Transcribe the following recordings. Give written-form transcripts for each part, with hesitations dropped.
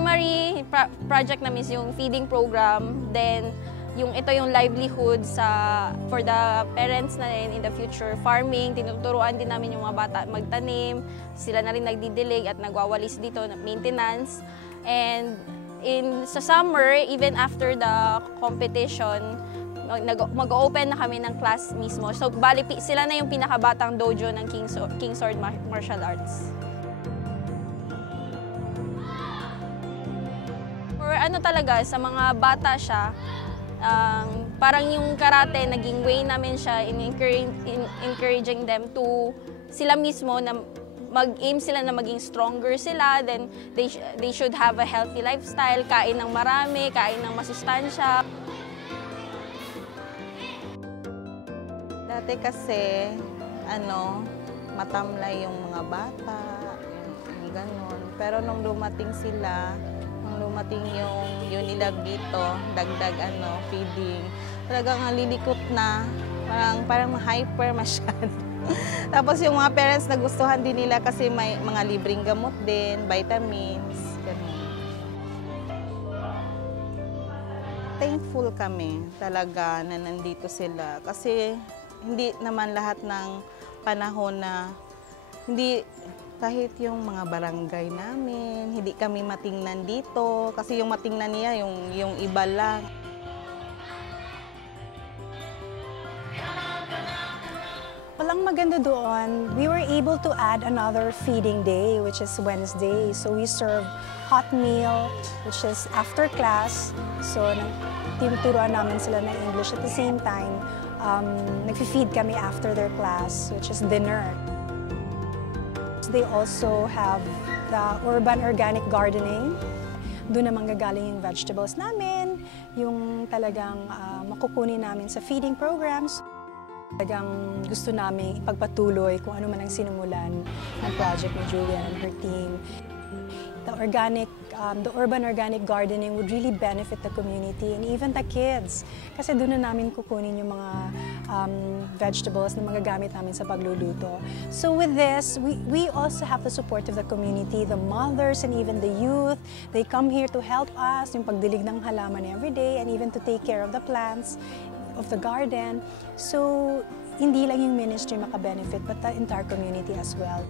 primary project namin is yung feeding program, then ito yung livelihood for the parents na rin in the future. Farming, tinuturuan din namin yung mga bata magtanim, sila na rin nagdidilig at nagwawalis dito, maintenance. And sa summer, even after the competition, mag-open na kami ng class mismo. So, bali, sila na yung pinakabatang dojo ng King Sword Martial Arts. Or talaga, sa mga bata siya, parang yung karate, naging way namin siya in encouraging them to sila mismo na mag-aim sila na maging stronger sila, then they should have a healthy lifestyle, kain ng marami, kain ng masustansya. Dati kasi, matamlay yung mga bata, yung ganun. Pero nung dumating sila, yung Unilag dito, dagdag feeding, talagang lilikot na, parang hyper masyado. Tapos yung mga parents nagustuhan din nila kasi may mga libreng gamot din, vitamins, ganun. Thankful kami talaga na nandito sila kasi hindi naman lahat ng panahon na kahit yung mga barangay namin, hindi kami matingnan dito kasi yung matingnan niya yung iba lang. Walang maganda doon, we were able to add another feeding day, which is Wednesday. So we serve hot meal, which is after class. So tinuturuan namin sila ng English. At the same time, nag-feed kami after their class, which is dinner. They also have the urban organic gardening. Doon naman gagaling yung vegetables namin, yung talagang makukunin namin sa feeding programs. Talagang gusto namin ipagpatuloy kung ano man ang sinimulan ng project ni Julia and her team. The urban organic gardening would really benefit the community and even the kids. Kasi doon na namin kukunin yung mga vegetables na magagamit namin sa pagluluto. So with this, we also have the support of the community, the mothers and even the youth. They come here to help us, yung pagdilig ng halaman every day and even to take care of the plants of the garden. So hindi lang yung ministry makabenefit, but the entire community as well.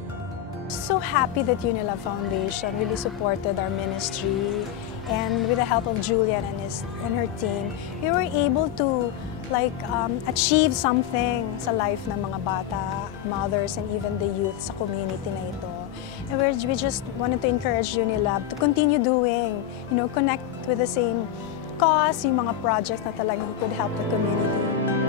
So happy that Unilab Foundation really supported our ministry, and with the help of Julian and her team, we were able to achieve something sa life ng mga bata, mothers, and even the youth sa community na ito. And we just wanted to encourage Unilab to continue doing, connect with the same cause, yung mga projects na talagang could help the community.